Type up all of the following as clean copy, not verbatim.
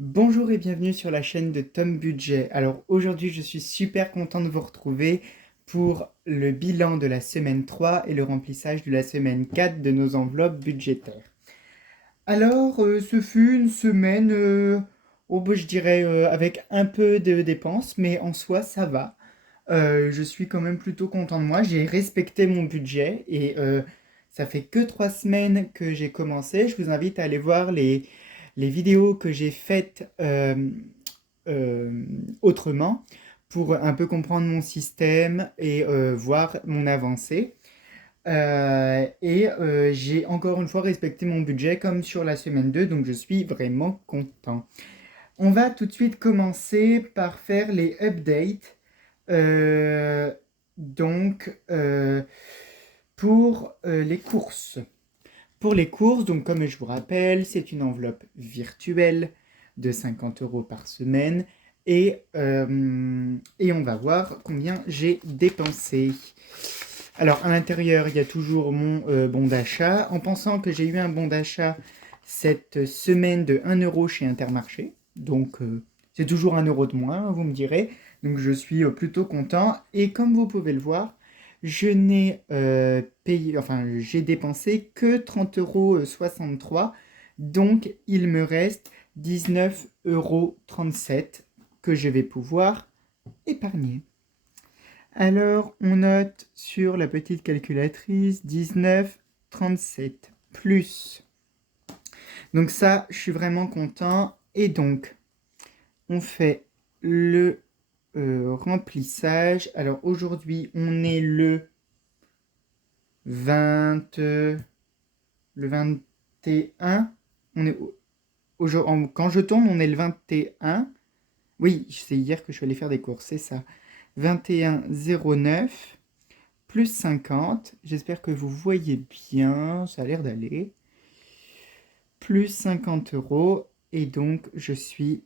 Bonjour et bienvenue sur la chaîne de Tom Budget. Alors aujourd'hui je suis super content de vous retrouver pour le bilan de la semaine 3 et le remplissage de la semaine 4 de nos enveloppes budgétaires. Alors ce fut une semaine, je dirais avec un peu de dépenses, mais en soi ça va. Je suis quand même plutôt content de moi. J'ai respecté mon budget et ça fait que 3 semaines que j'ai commencé. Je vous invite à aller voir les vidéos que j'ai faites euh, autrement pour un peu comprendre mon système et voir mon avancée. J'ai encore une fois respecté mon budget comme sur la semaine 2, donc je suis vraiment content. On va tout de suite commencer par faire les updates. Euh, donc, pour les courses. Pour les courses, donc comme je vous rappelle, c'est une enveloppe virtuelle de 50 euros par semaine et on va voir combien j'ai dépensé. Alors à l'intérieur, il y a toujours mon bon d'achat. En pensant que j'ai eu un bon d'achat cette semaine de 1 euro chez Intermarché, donc c'est toujours 1 euro de moins, vous me direz. Donc je suis plutôt content. Et comme vous pouvez le voir, je n'ai payé, enfin j'ai dépensé que 30,63 €. Donc il me reste 19,37 € que je vais pouvoir épargner. Alors on note sur la petite calculatrice 19,37 plus. Donc ça, je suis vraiment content. Et donc, on fait le remplissage. Alors aujourd'hui, on est le 20, le 21. On est quand je tourne, on est le 21. Oui, c'est hier que je suis allé faire des courses, c'est ça. 21,09 plus 50. J'espère que vous voyez bien, ça a l'air d'aller. Plus 50 euros. Et donc, je suis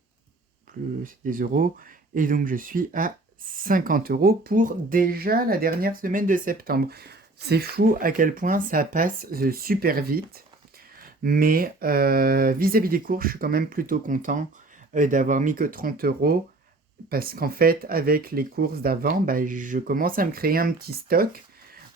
c'est des euros. Et donc, je suis à 50 euros pour déjà la dernière semaine de septembre. C'est fou à quel point ça passe super vite. Mais vis-à-vis des cours, je suis quand même plutôt content d'avoir mis que 30 euros. Parce qu'en fait, avec les courses d'avant, bah, je commence à me créer un petit stock.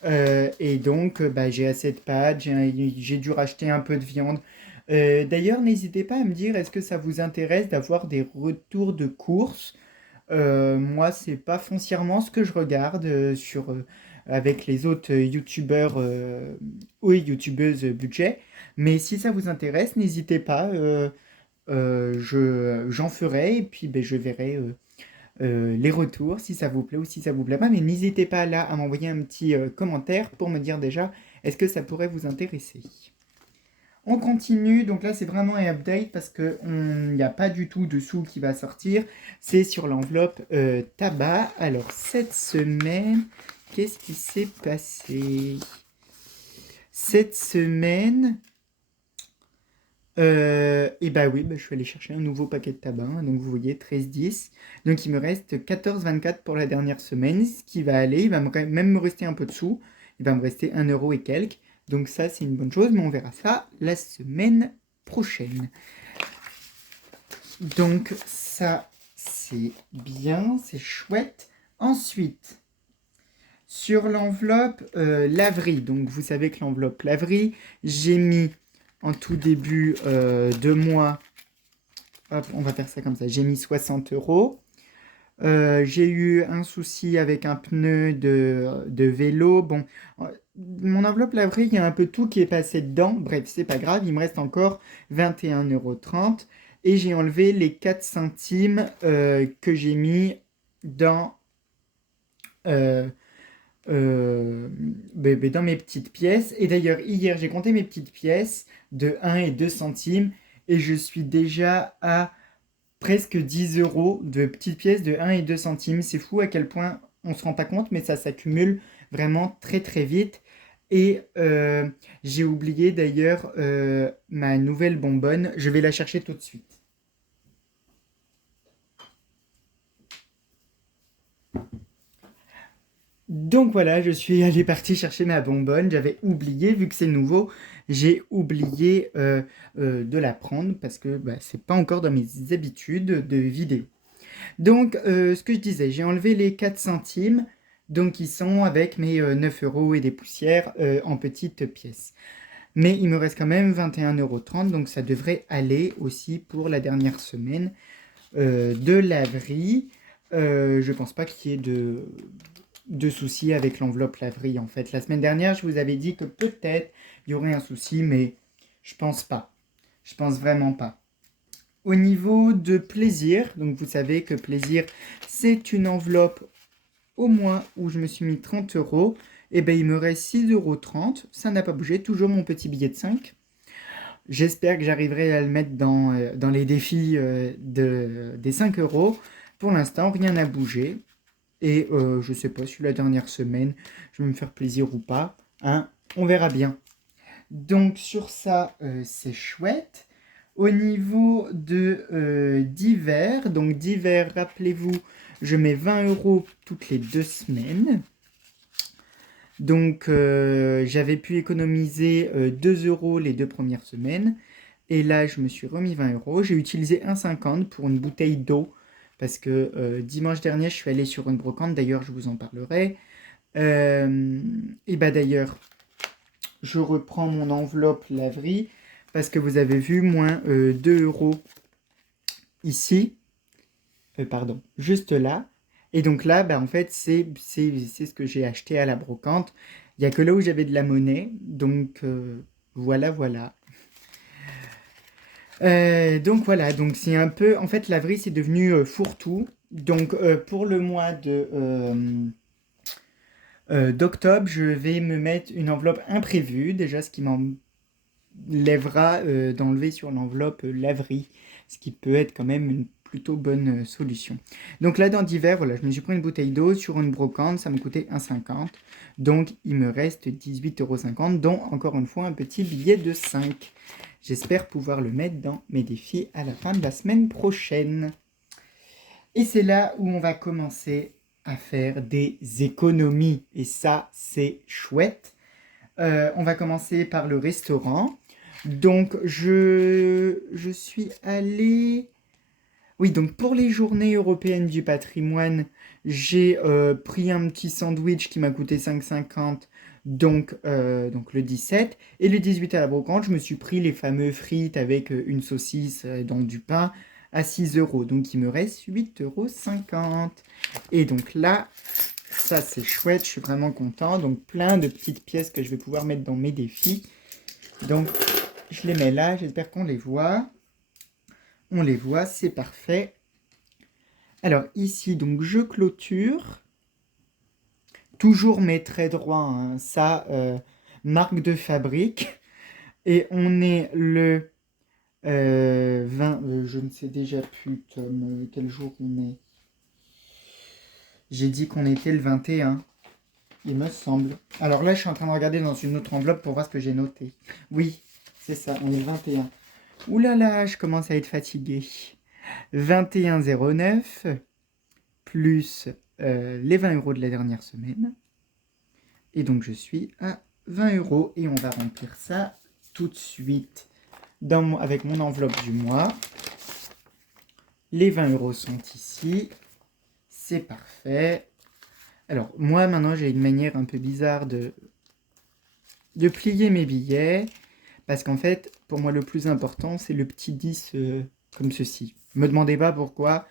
Et donc, bah, j'ai assez de pâtes, j'ai dû racheter un peu de viande. D'ailleurs, n'hésitez pas à me dire, est-ce que ça vous intéresse d'avoir des retours de courses? Moi, c'est pas foncièrement ce que je regarde avec les autres youtubeurs ou youtubeuses budget. Mais si ça vous intéresse, n'hésitez pas, j'en ferai et puis ben, je verrai les retours, si ça vous plaît ou si ça vous plaît pas. Mais n'hésitez pas là à m'envoyer un petit commentaire pour me dire déjà est-ce que ça pourrait vous intéresser. On continue, donc là c'est vraiment un update parce qu'il n'y a pas du tout de sous qui va sortir. C'est sur l'enveloppe tabac. Alors cette semaine, qu'est-ce qui s'est passé? Cette semaine, et bah oui, bah, je suis allé chercher un nouveau paquet de tabac, hein, donc vous voyez 13,10. Donc il me reste 14,24 pour la dernière semaine, ce qui va aller, il va même me rester un peu de sous, il va me rester 1 € et quelques. Donc ça c'est une bonne chose, mais on verra ça la semaine prochaine. Donc ça c'est bien, c'est chouette. Ensuite, sur l'enveloppe laverie, donc vous savez que l'enveloppe laverie, j'ai mis en tout début de mois. Hop, on va faire ça comme ça. J'ai mis 60 euros. J'ai eu un souci avec un pneu de vélo. Bon, mon enveloppe laverie, il y a un peu tout qui est passé dedans. Bref, c'est pas grave. Il me reste encore 21,30 € et j'ai enlevé les 4 centimes que j'ai mis dans, euh, dans mes petites pièces. Et d'ailleurs, hier, j'ai compté mes petites pièces de 1 et 2 centimes et je suis déjà à presque 10 euros de petites pièces de 1 et 2 centimes. C'est fou à quel point on ne se rend pas compte, mais ça s'accumule vraiment très très vite. Et j'ai oublié d'ailleurs ma nouvelle bonbonne. Je vais la chercher tout de suite. Donc voilà, je suis allé parti chercher ma bonbonne. J'avais oublié vu que c'est nouveau. j'ai oublié de la prendre parce que bah, c'est pas encore dans mes habitudes de vidéo. Donc, ce que je disais, j'ai enlevé les 4 centimes, donc ils sont avec mes 9 euros et des poussières en petites pièces. Mais il me reste quand même 21,30 €, donc ça devrait aller aussi pour la dernière semaine de laverie. Je pense pas qu'il y ait de soucis avec l'enveloppe laverie en fait. La semaine dernière, je vous avais dit que peut-être il y aurait un souci, mais je pense pas. Je pense vraiment pas. Au niveau de plaisir, donc vous savez que plaisir, c'est une enveloppe au mois où je me suis mis 30 euros. Et bien il me reste 6,30 €. Ça n'a pas bougé, toujours mon petit billet de 5. J'espère que j'arriverai à le mettre dans les défis des 5 euros. Pour l'instant, rien n'a bougé. Et je sais pas si la dernière semaine, je vais me faire plaisir ou pas. Hein, on verra bien. Donc sur ça, c'est chouette. Au niveau de divers, donc divers, rappelez-vous, je mets 20 euros toutes les 2 semaines. Donc j'avais pu économiser 2 euros les 2 premières semaines. Et là, je me suis remis 20 euros. J'ai utilisé 1,50 pour une bouteille d'eau. Parce que dimanche dernier, je suis allé sur une brocante. D'ailleurs, je vous en parlerai. Et bah d'ailleurs, je reprends mon enveloppe laverie. Parce que vous avez vu, moins 2 euros ici. Pardon, juste là. Et donc là, bah, en fait, c'est ce que j'ai acheté à la brocante. Il n'y a que là où j'avais de la monnaie. Donc voilà, voilà. Donc voilà, donc c'est un peu... En fait, laverie, c'est devenu fourre-tout. Donc pour le mois d'octobre, je vais me mettre une enveloppe imprévue. Déjà, ce qui m'enlèvera d'enlever sur l'enveloppe laverie. Ce qui peut être quand même une plutôt bonne solution. Donc là, dans divers, voilà, je me suis pris une bouteille d'eau sur une brocante. Ça me coûtait 1,50 €. Donc il me reste 18,50 €, dont encore une fois un petit billet de 5. J'espère pouvoir le mettre dans mes défis à la fin de la semaine prochaine. Et c'est là où on va commencer à faire des économies. Et ça, c'est chouette. On va commencer par le restaurant. Donc, je suis allé... Oui, donc pour les journées européennes du patrimoine, j'ai pris un petit sandwich qui m'a coûté 5,50 €, donc le 17. Et le 18 à la brocante, je me suis pris les fameux frites avec une saucisse dans du pain à 6 euros. Donc il me reste 8,50 €. Et donc là, ça c'est chouette, je suis vraiment content. Donc plein de petites pièces que je vais pouvoir mettre dans mes défis. Donc je les mets là, j'espère qu'on les voit. On les voit, c'est parfait. Alors ici, donc je clôture. Toujours mes traits droits, hein, ça, marque de fabrique. Et on est le 20, je ne sais déjà plus, Tom, quel jour on est. J'ai dit qu'on était le 21, il me semble. Alors là, je suis en train de regarder dans une autre enveloppe pour voir ce que j'ai noté. Oui, c'est ça, on est le 21. Ouh là là, je commence à être fatigué. 21,09 plus les 20 euros de la dernière semaine. Et donc je suis à 20 euros et on va remplir ça tout de suite avec mon enveloppe du mois. Les 20 euros sont ici. C'est parfait. Alors moi maintenant j'ai une manière un peu bizarre de plier mes billets. Parce qu'en fait, pour moi le plus important c'est le petit 10 comme ceci. Ne me demandez pas pourquoi.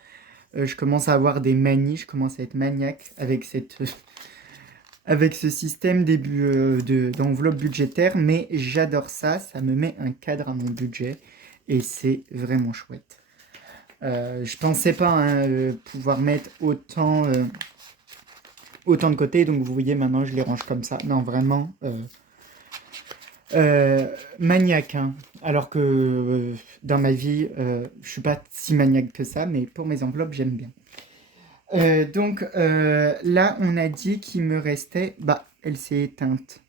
Je commence à avoir des manies, je commence à être maniaque avec avec ce système d'enveloppe budgétaire, mais j'adore ça, ça me met un cadre à mon budget et c'est vraiment chouette. Je pensais pas pouvoir mettre autant de côté, donc vous voyez maintenant je les range comme ça. Non, vraiment maniaque, hein. Alors que dans ma vie, je suis pas si maniaque que ça, mais pour mes enveloppes, j'aime bien. Donc là, on a dit qu'il me restait... Bah, elle s'est éteinte.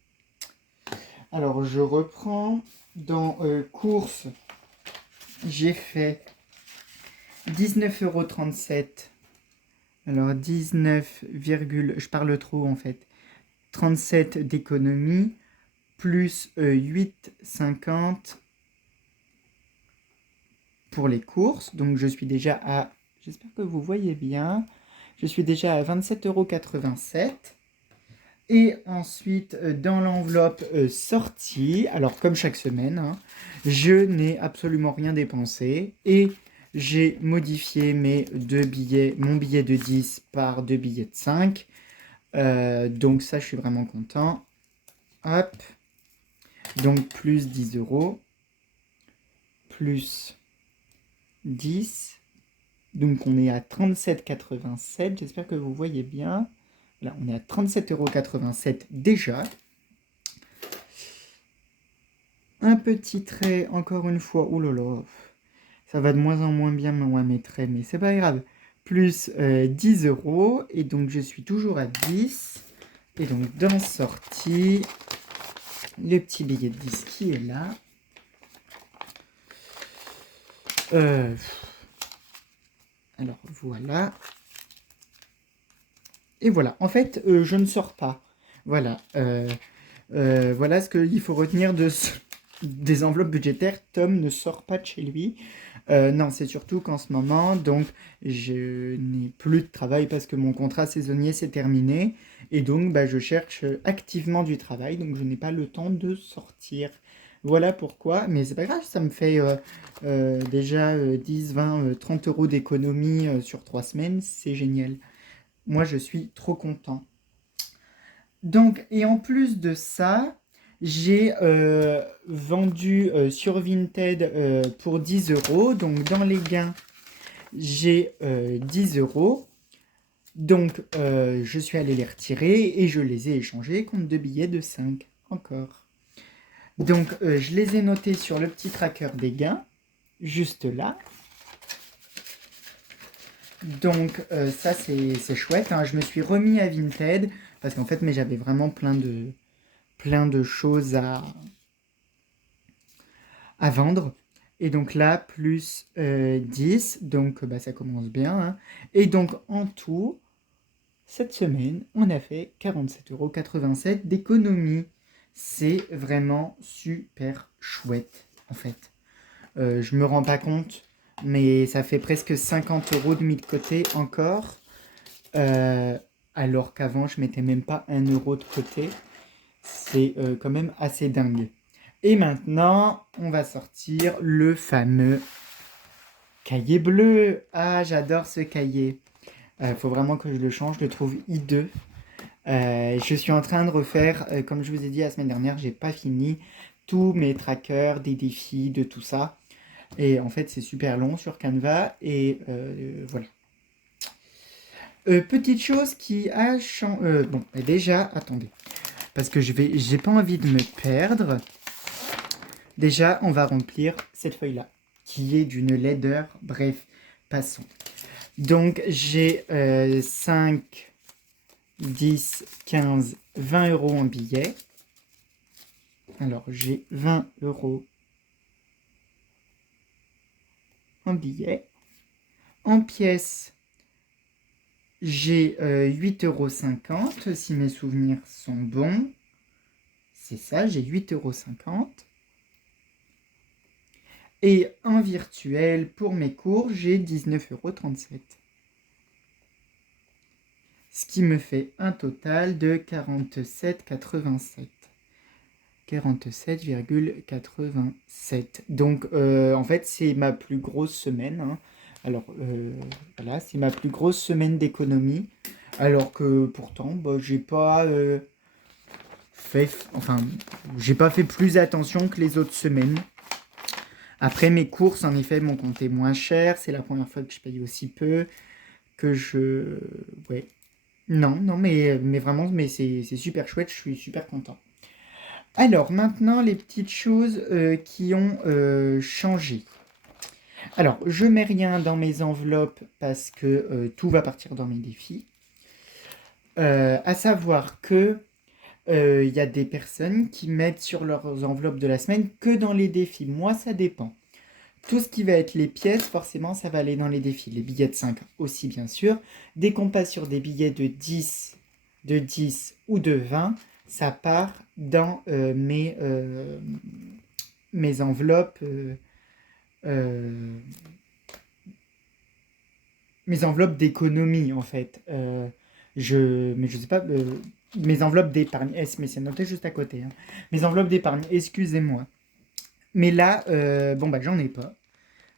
Alors, je reprends. Dans courses, j'ai fait 19,37 €. Alors, 19, je parle trop en fait. 37 d'économie, plus 8,50 pour les courses. Donc je suis déjà à, j'espère que vous voyez bien, je suis déjà à 27,87 €. Et ensuite, dans l'enveloppe sortie, alors comme chaque semaine, hein, je n'ai absolument rien dépensé. Et j'ai modifié mes deux billets, mon billet de 10 par deux billets de 5. Donc ça, je suis vraiment content. Hop. Donc plus 10 €. Plus 10. Donc on est à 37,87 €. J'espère que vous voyez bien. Là, on est à 37,87 € déjà. Un petit trait, encore une fois. Ouh là là. Ça va de moins en moins bien, moi, mes traits, mais c'est pas grave. Plus 10 €. Et donc, je suis toujours à 10. Et donc, dans sortie, le petit billet de 10 qui est là. Alors, voilà. Et voilà. En fait, je ne sors pas. Voilà. Voilà ce qu'il faut retenir des enveloppes budgétaires. Tom ne sort pas de chez lui. Non, c'est surtout qu'en ce moment, donc, je n'ai plus de travail parce que mon contrat saisonnier s'est terminé. Et donc, bah, je cherche activement du travail. Donc, je n'ai pas le temps de sortir. Voilà pourquoi. Mais c'est pas grave, ça me fait déjà 10, 20, 30 € d'économie sur 3 semaines. C'est génial. Moi, je suis trop content. Donc, et en plus de ça, j'ai vendu sur Vinted pour 10 €. Donc, dans les gains, j'ai 10 €. Donc, je suis allé les retirer et je les ai échangés contre deux billets de 5 encore. Donc, je les ai notés sur le petit tracker des gains, juste là. Donc, ça, c'est chouette, hein. Je me suis remis à Vinted parce qu'en fait, mais j'avais vraiment plein de choses à vendre. Et donc là, plus 10, donc bah, ça commence bien, hein. Et donc en tout, cette semaine, on a fait 47,87 € d'économie. C'est vraiment super chouette, en fait. Je me rends pas compte, mais ça fait presque 50 € de mis de côté encore. Alors qu'avant, je mettais même pas 1 € de côté. C'est quand même assez dingue. Et maintenant, on va sortir le fameux cahier bleu. Ah, j'adore ce cahier. Faut vraiment que je le change, je le trouve hideux. Je suis en train de refaire, comme je vous ai dit la semaine dernière, j'ai pas fini tous mes trackers, des défis, de tout ça. Et en fait, c'est super long sur Canva. Et voilà. Petite chose qui a changé. Bon, déjà, attendez. Parce que j'ai pas envie de me perdre. Déjà, on va remplir cette feuille-là, qui est d'une laideur. Bref, passons. Donc, j'ai 5, 10, 15, 20 € en billets. Alors, j'ai 20 € en billets. En pièces, j'ai 8,50 €, si mes souvenirs sont bons. C'est ça, j'ai 8,50 €. Et en virtuel, pour mes cours, j'ai 19,37 €. Ce qui me fait un total de 47,87. 47,87. Donc, en fait, c'est ma plus grosse semaine, hein. Alors, voilà, c'est ma plus grosse semaine d'économie. Alors que pourtant, bah, j'ai pas j'ai pas fait plus attention que les autres semaines. Après, mes courses, en effet, m'ont coûté moins cher. C'est la première fois que je paye aussi peu. Ouais. Non, mais vraiment, mais c'est super chouette. Je suis super content. Alors, maintenant, les petites choses qui ont changé. Alors, je mets rien dans mes enveloppes parce que tout va partir dans mes défis. À savoir que il y a des personnes qui mettent sur leurs enveloppes de la semaine que dans les défis. Moi, ça dépend. Tout ce qui va être les pièces, forcément, ça va aller dans les défis. Les billets de 5 aussi, bien sûr. Dès qu'on passe sur des billets de 10 ou de 20, ça part dans mes enveloppes, euh, mes enveloppes d'économie en fait. Mais je sais pas, mes enveloppes d'épargne. Mais c'est noté juste à côté, hein. Mes enveloppes d'épargne, excusez-moi. Mais là, bon bah j'en ai pas.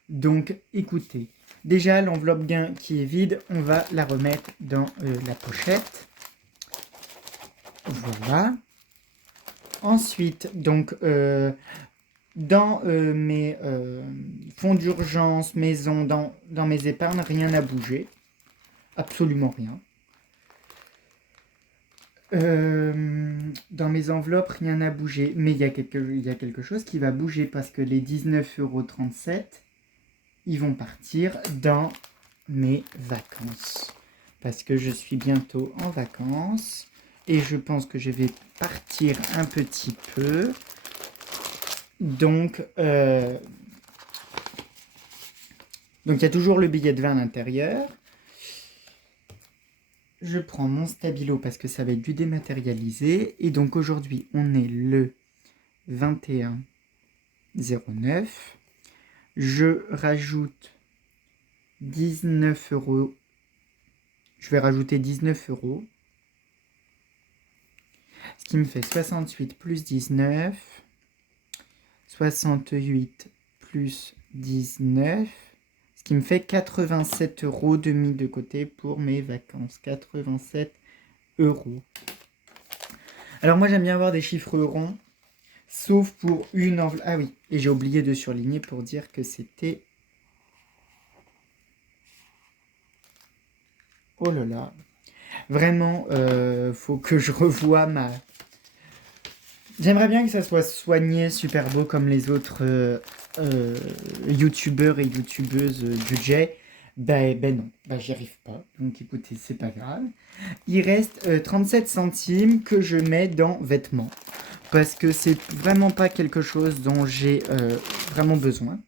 Donc écoutez, déjà l'enveloppe gain qui est vide, on va la remettre dans la pochette. Voilà. Ensuite, donc dans mes fonds d'urgence, maison, dans mes épargnes, rien n'a bougé. Absolument rien. Dans mes enveloppes, rien n'a bougé. Mais il y a quelque chose qui va bouger parce que les 19,37 €, ils vont partir dans mes vacances. Parce que je suis bientôt en vacances. Et je pense que je vais partir un petit peu. Donc il y a toujours le billet de 20 à l'intérieur. Je prends mon stabilo parce que ça va être du dématérialisé. Et donc aujourd'hui, on est le 21/09. Je rajoute 19 €. Je vais rajouter 19 €. Ce qui me fait 68 plus 19. 68 plus 19. Ce qui me fait 87 € de mis de côté pour mes vacances. 87 €. Alors moi j'aime bien avoir des chiffres ronds. Sauf pour une enveloppe. Ah oui, et j'ai oublié de surligner pour dire que c'était... Oh là là. Vraiment, faut que je revoie ma... J'aimerais bien que ça soit soigné, super beau comme les autres youtubeurs et youtubeuses budget. Ben non, j'y arrive pas. Donc écoutez, c'est pas grave. Il reste 37 centimes que je mets dans vêtements. Parce que c'est vraiment pas quelque chose dont j'ai vraiment besoin.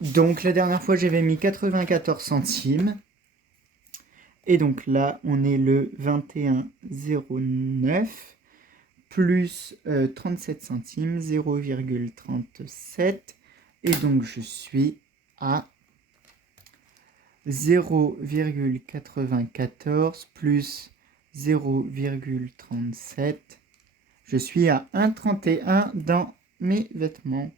Donc la dernière fois j'avais mis 94 centimes. Et donc là on est le 21,09 plus 37 centimes, 0,37. Et donc je suis à 0,94 plus 0,37. Je suis à 1,31 dans mes vêtements.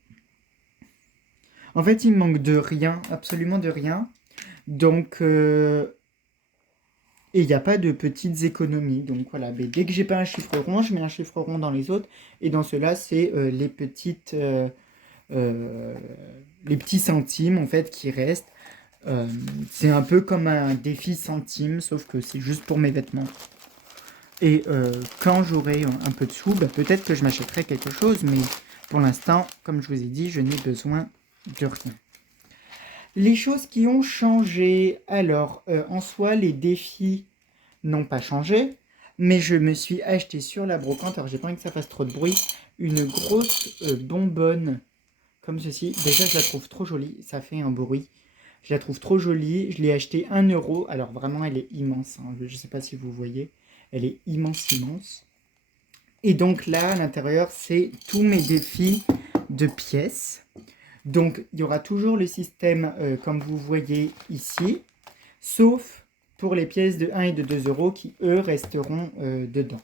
En fait, il me manque de rien, absolument de rien. Donc, et il n'y a pas de petites économies. Donc voilà, mais dès que j'ai pas un chiffre rond, je mets un chiffre rond dans les autres. Et dans ceux-là, c'est les petits centimes en fait qui restent. C'est un peu comme un défi centime, sauf que c'est juste pour mes vêtements. Et quand j'aurai un peu de sous, peut-être que je m'achèterai quelque chose, mais pour l'instant, comme je vous ai dit, je n'ai besoin de rien. Les choses qui ont changé, alors en soi, les défis n'ont pas changé, mais je me suis acheté sur la brocante, alors j'ai pas envie que ça fasse trop de bruit, une grosse bonbonne comme ceci. Déjà, je la trouve trop jolie, ça fait un bruit. Je la trouve trop jolie, je l'ai achetée 1 €, alors vraiment elle est immense, hein. Je ne sais pas si vous voyez, elle est immense, immense. Et donc là, à l'intérieur, c'est tous mes défis de pièces. Donc, il y aura toujours le système, comme vous voyez ici, sauf pour les pièces de 1 et de 2 € qui, eux, resteront dedans.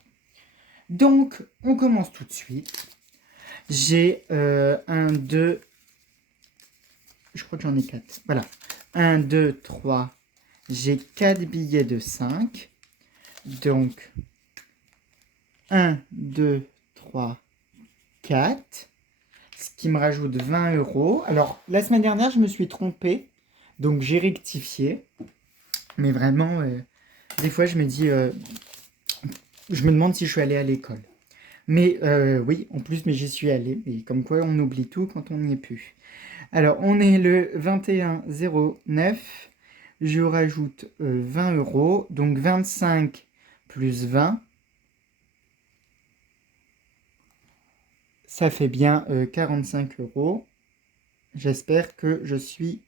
Donc, on commence tout de suite. J'ai 1, 2... Je crois que j'en ai 4. Voilà. 1, 2, 3. J'ai 4 billets de 5. Donc, 1, 2, 3, 4. Ce qui me rajoute 20 €. Alors, la semaine dernière, je me suis trompé. Donc, j'ai rectifié. Mais vraiment, des fois, je me dis... je me demande si je suis allé à l'école. Mais oui, en plus, mais j'y suis allé. Et comme quoi, on oublie tout quand on n'y est plus. Alors, on est le 21,09. Je rajoute 20 €. Donc, 25 plus 20. Ça fait bien 45 €. J'espère que je suis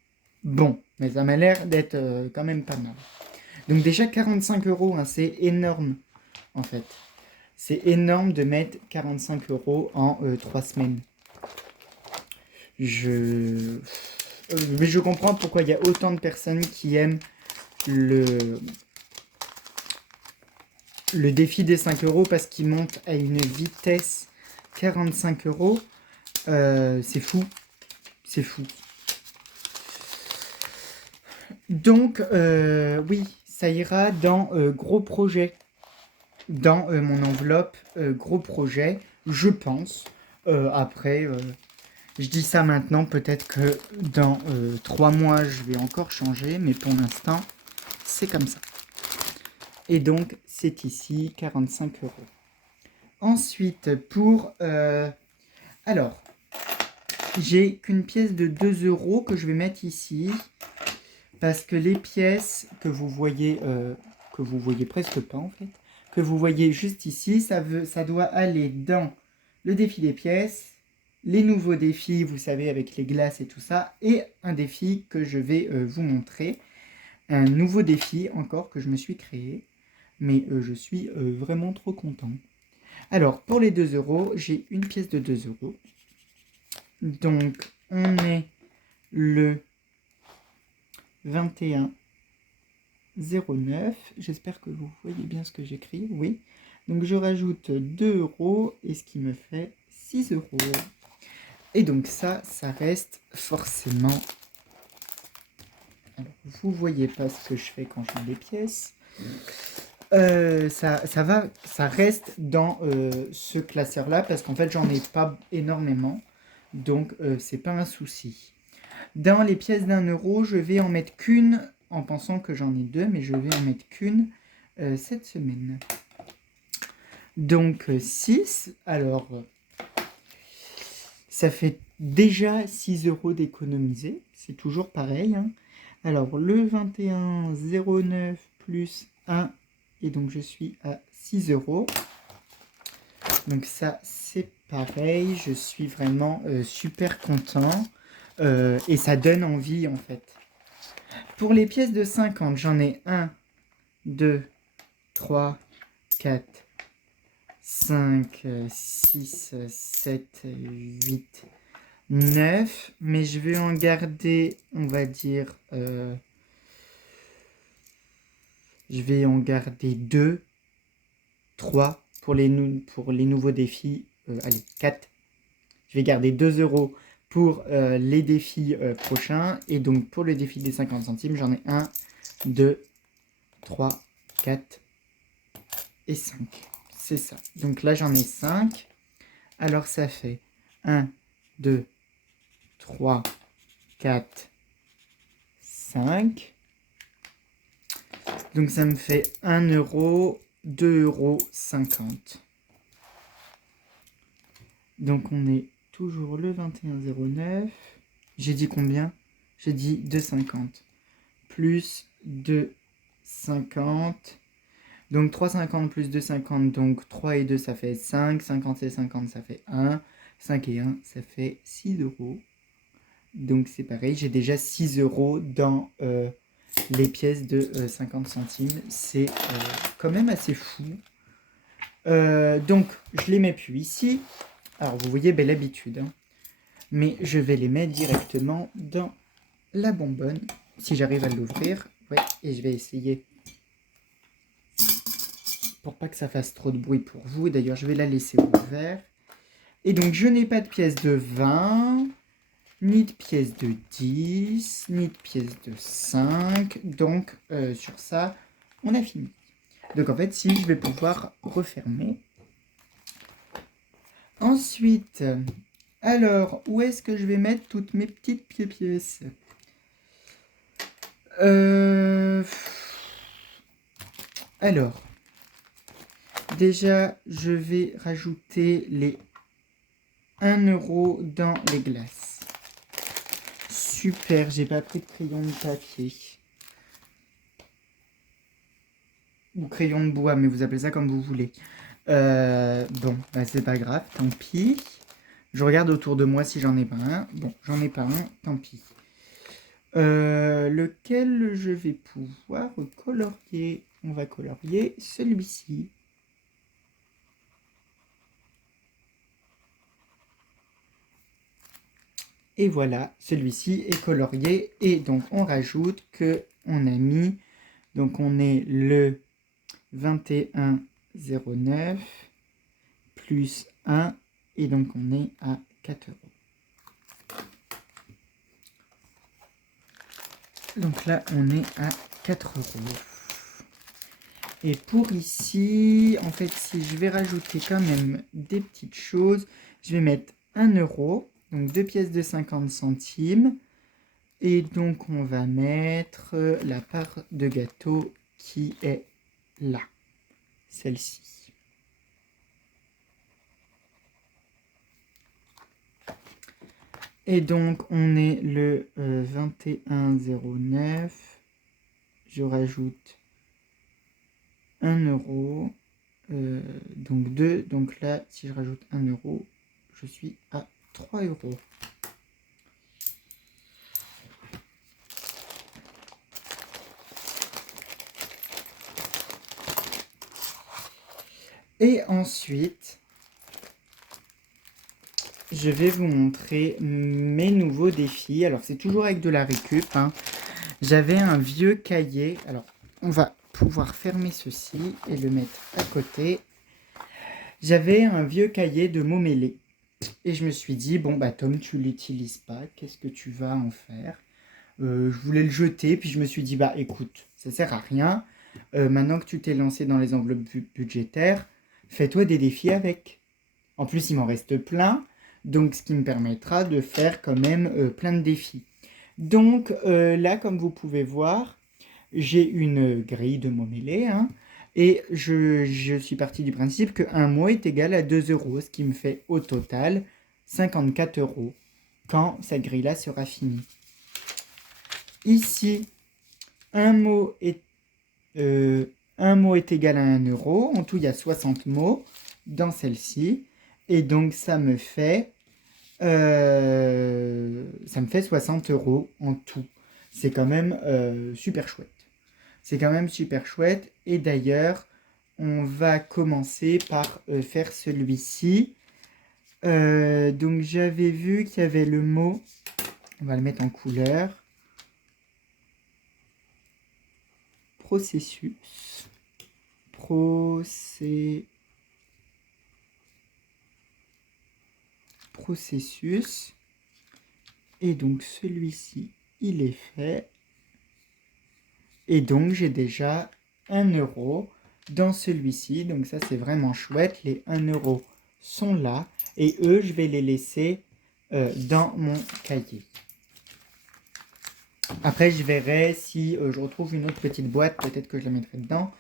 bon. Mais ça m'a l'air d'être quand même pas mal. Donc déjà 45 €, hein, c'est énorme en fait. C'est énorme de mettre 45 € en 3 semaines. Mais je comprends pourquoi il y a autant de personnes qui aiment le défi des 5 € parce qu'il monte à une vitesse 45 €. C'est fou. C'est fou. Donc, oui, ça ira dans gros projet. Dans mon enveloppe gros projet, je pense. Après, je dis ça maintenant, peut-être que dans 3 mois, je vais encore changer, mais pour l'instant, c'est comme ça. Et donc, c'est ici 45 €. Ensuite, pour... alors, j'ai qu'une pièce de 2 € que je vais mettre ici. Parce que les pièces que vous voyez presque pas en fait, que vous voyez juste ici, ça doit aller dans le défi des pièces, les nouveaux défis, vous savez, avec les glaces et tout ça, et un défi que je vais vous montrer. Un nouveau défi encore que je me suis créé, mais je suis vraiment trop content. Alors, pour les 2 €, j'ai une pièce de 2 €. Donc, on est le 21,09. J'espère que vous voyez bien ce que j'écris. Oui. Donc je rajoute 2 € et ce qui me fait 6 €. Et donc ça reste forcément... Alors, vous voyez pas ce que je fais quand je mets les pièces. Ça reste dans ce classeur-là parce qu'en fait, j'en ai pas énormément. Donc, c'est pas un souci. Dans les pièces d'1 €, je vais en mettre qu'une, en pensant que j'en ai 2, mais je vais en mettre qu'une cette semaine. Donc 6, alors ça fait déjà 6 € d'économiser, c'est toujours pareil. Hein. Alors le 21,09 plus 1, et donc je suis à 6 €. Donc ça c'est pareil, je suis vraiment super content. Et ça donne envie en fait. Pour les pièces de 50, j'en ai 1, 2, 3, 4, 5, 6, 7, 8, 9. Mais je vais en garder, on va dire... je vais en garder 2, 3 pour les nouveaux défis. Allez, 4. Je vais garder 2 € pour les défis prochains. Et donc, pour le défi des 50 centimes, j'en ai 1, 2, 3, 4 et 5. C'est ça. Donc là, j'en ai 5. Alors, ça fait 1, 2, 3, 4, 5. Donc, ça me fait 1 €, 2,50 €. Donc, on est toujours le 21,09. J'ai dit combien? J'ai dit 2,50. Plus 2,50. Donc 3,50 plus 2,50. Donc 3 et 2, ça fait 5. 50 et 50, ça fait 1. 5 et 1, ça fait 6 €. Donc c'est pareil, j'ai déjà 6 € dans les pièces de 50 centimes. C'est quand même assez fou. Donc je les mets plus ici. Alors vous voyez, belle habitude. Hein. Mais je vais les mettre directement dans la bonbonne. Si j'arrive à l'ouvrir. Ouais, et je vais essayer. Pour pas que ça fasse trop de bruit pour vous. D'ailleurs, je vais la laisser ouverte. Et donc, je n'ai pas de pièce de 20, ni de pièce de 10, ni de pièce de 5. Donc, sur ça, on a fini. Donc, en fait, si je vais pouvoir refermer. Ensuite, alors, où est-ce que je vais mettre toutes mes petites pièces? Alors, déjà, je vais rajouter les 1 € dans les glaces. Super, j'ai pas pris de crayon de papier. Ou crayon de bois, mais vous appelez ça comme vous voulez. Bon, bah c'est pas grave, tant pis. Je regarde autour de moi si j'en ai pas un. Bon, j'en ai pas un, tant pis. Lequel je vais pouvoir colorier? On va colorier celui-ci. Et voilà, celui-ci est colorié. Et donc, on rajoute que on a mis, donc on est le 21,09 plus 1. Et donc, on est à 4 euros. Donc là, on est à 4 euros. Et pour ici, en fait, si je vais rajouter quand même des petites choses, je vais mettre 1 euro, donc 2 pièces de 50 centimes. Et donc, on va mettre la part de gâteau qui est là, celle-ci. Et donc, on est le 21,09. Je rajoute 1 euro. Donc 2. Donc là, si je rajoute 1 euro, je suis à 3 euros. Et ensuite, je vais vous montrer mes nouveaux défis. Alors, c'est toujours avec de la récup, hein. J'avais un vieux cahier. Alors, on va pouvoir fermer ceci et le mettre à côté. J'avais un vieux cahier de mots mêlés. Et je me suis dit, bon, bah Tom, tu l'utilises pas. Qu'est-ce que tu vas en faire? Je voulais le jeter, puis je me suis dit, bah écoute, ça sert à rien. Maintenant que tu t'es lancé dans les enveloppes budgétaires, fais-toi des défis avec. En plus, il m'en reste plein, donc ce qui me permettra de faire quand même plein de défis. Donc là, comme vous pouvez voir, j'ai une grille de mots mêlés, hein, et je suis parti du principe qu'un mot est égal à 2 euros, ce qui me fait au total 54 euros quand cette grille-là sera finie. Ici, un mot est égal à 1 euro. En tout, il y a 60 mots dans celle-ci. Et donc, ça me fait 60 euros en tout. C'est quand même super chouette. C'est quand même super chouette. Et d'ailleurs, on va commencer par faire celui-ci. Donc, j'avais vu qu'il y avait le mot. On va le mettre en couleur. Processus. Processus. Et donc celui-ci, il est fait. Et donc j'ai déjà 1 euro dans celui-ci. Donc ça, c'est vraiment chouette. Les 1 euro sont là. Et eux, je vais les laisser dans mon cahier. Après, je verrai si je retrouve une autre petite boîte. Peut-être que je la mettrai dedans.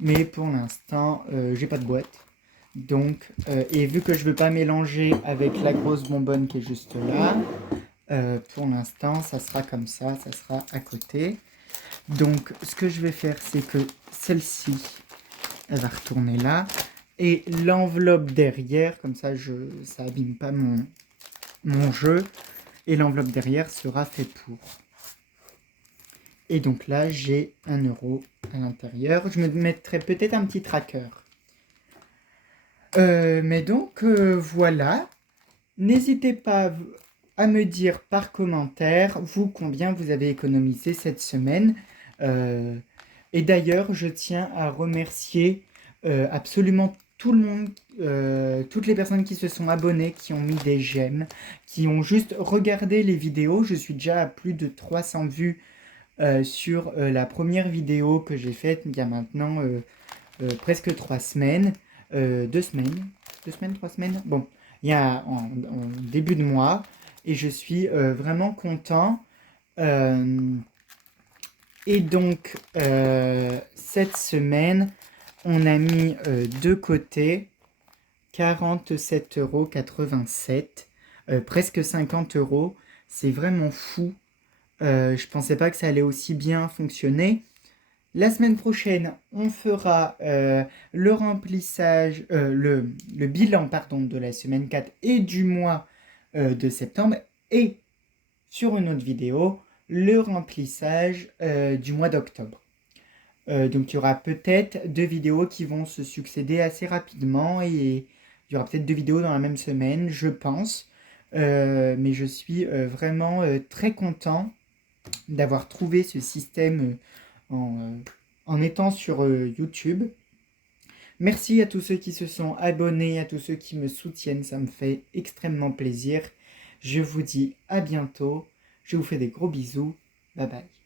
Mais pour l'instant, j'ai pas de boîte. Donc, et vu que je veux pas mélanger avec la grosse bonbonne qui est juste là, pour l'instant, ça sera comme ça sera à côté. Donc, ce que je vais faire, c'est que celle-ci, elle va retourner là. Et l'enveloppe derrière, comme ça, ça abîme pas mon jeu. Et l'enveloppe derrière sera faite pour. Et donc là, j'ai 1 euro à l'intérieur. Je me mettrai peut-être un petit tracker. Mais donc, voilà. N'hésitez pas à me dire par commentaire, vous, combien vous avez économisé cette semaine. Et d'ailleurs, je tiens à remercier absolument tout le monde, toutes les personnes qui se sont abonnées, qui ont mis des j'aime, qui ont juste regardé les vidéos. Je suis déjà à plus de 300 vues sur la première vidéo que j'ai faite il y a maintenant presque 3 semaines. 2 semaines. 2 semaines, 3 semaines. Bon, il y a en début de mois. Et je suis vraiment content. Et donc, cette semaine, on a mis de côté 47,87 €. Presque 50 euros. C'est vraiment fou. Je pensais pas que ça allait aussi bien fonctionner. La semaine prochaine, on fera le remplissage, le bilan pardon, de la semaine 4 et du mois de septembre. Et sur une autre vidéo, le remplissage du mois d'octobre. Donc il y aura peut-être 2 vidéos qui vont se succéder assez rapidement. Et il y aura peut-être 2 vidéos dans la même semaine, je pense. Mais je suis vraiment très content d'avoir trouvé ce système en étant sur YouTube. Merci à tous ceux qui se sont abonnés, à tous ceux qui me soutiennent, ça me fait extrêmement plaisir. Je vous dis à bientôt, je vous fais des gros bisous, bye bye.